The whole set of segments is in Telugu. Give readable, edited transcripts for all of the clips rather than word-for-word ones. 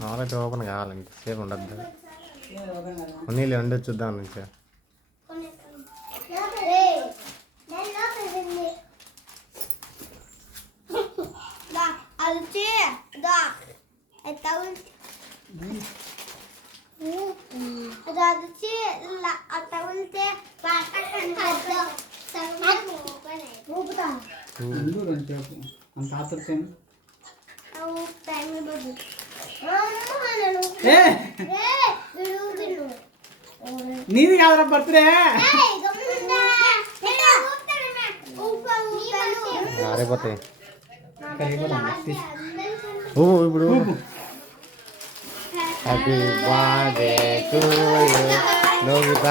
నాలైతే ఓపెన్ కావాలి ఇంతసేపు ఉండద్దు నీళ్ళు వండి చూద్దాం నుంచి నీది కాదురా బర్త్డే ఆరైపోతాయి ఇప్పుడు happy birthday to you Nobita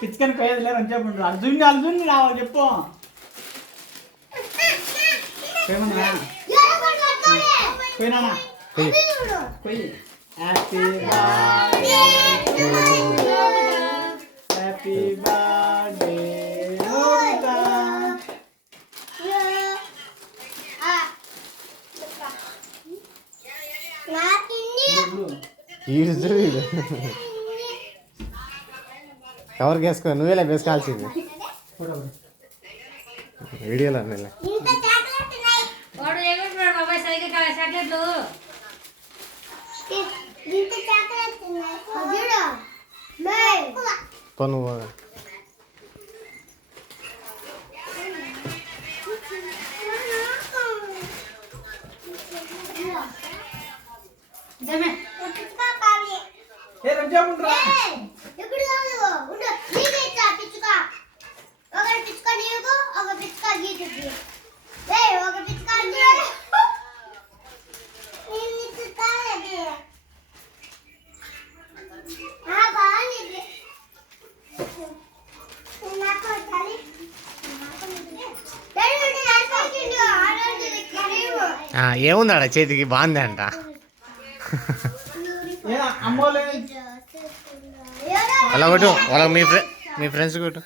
పిచ్చుకని పోయేది లేదు అని చెప్పండి అర్జున్ రావాలి చెప్పు పోయినా పోయి హ్యాపీ హ్యాపీ బర్త్డే ఎవరికి వేసుకో నువ్వేలా వేసుకోవాల్సింది వీడియోలో నువ్వు ఏముందాడ చేతికి బాగుంది అంట అలా కొట్టు వాళ్ళ మీ ఫ్రెండ్స్ కొట్టు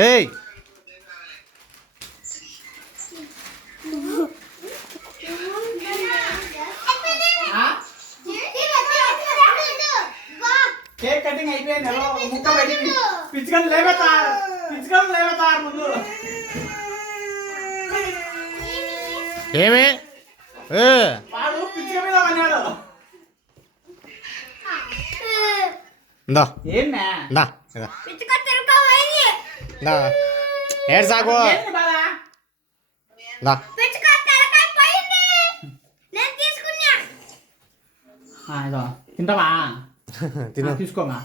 ఏయ్ కేక్ కటింగ్ అయిపోయింది ముక్క పెట్టి పిచ్చుకలు లేవతారు ముందు ఏమే వాడు పిచ్చుక మీద అన్నాడు ఏడు సాకు తింటావా తిను తీసుకోమా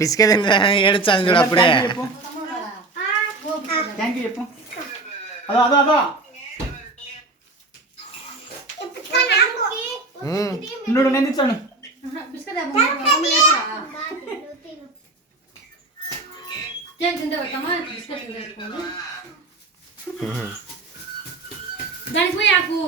పిసికే తింటా ఏడుచాను చూడు అప్పుడే థ్యాంక్ యూ చెప్పు అదో నేను ఇచ్చాను దానికి పోయి ఆకు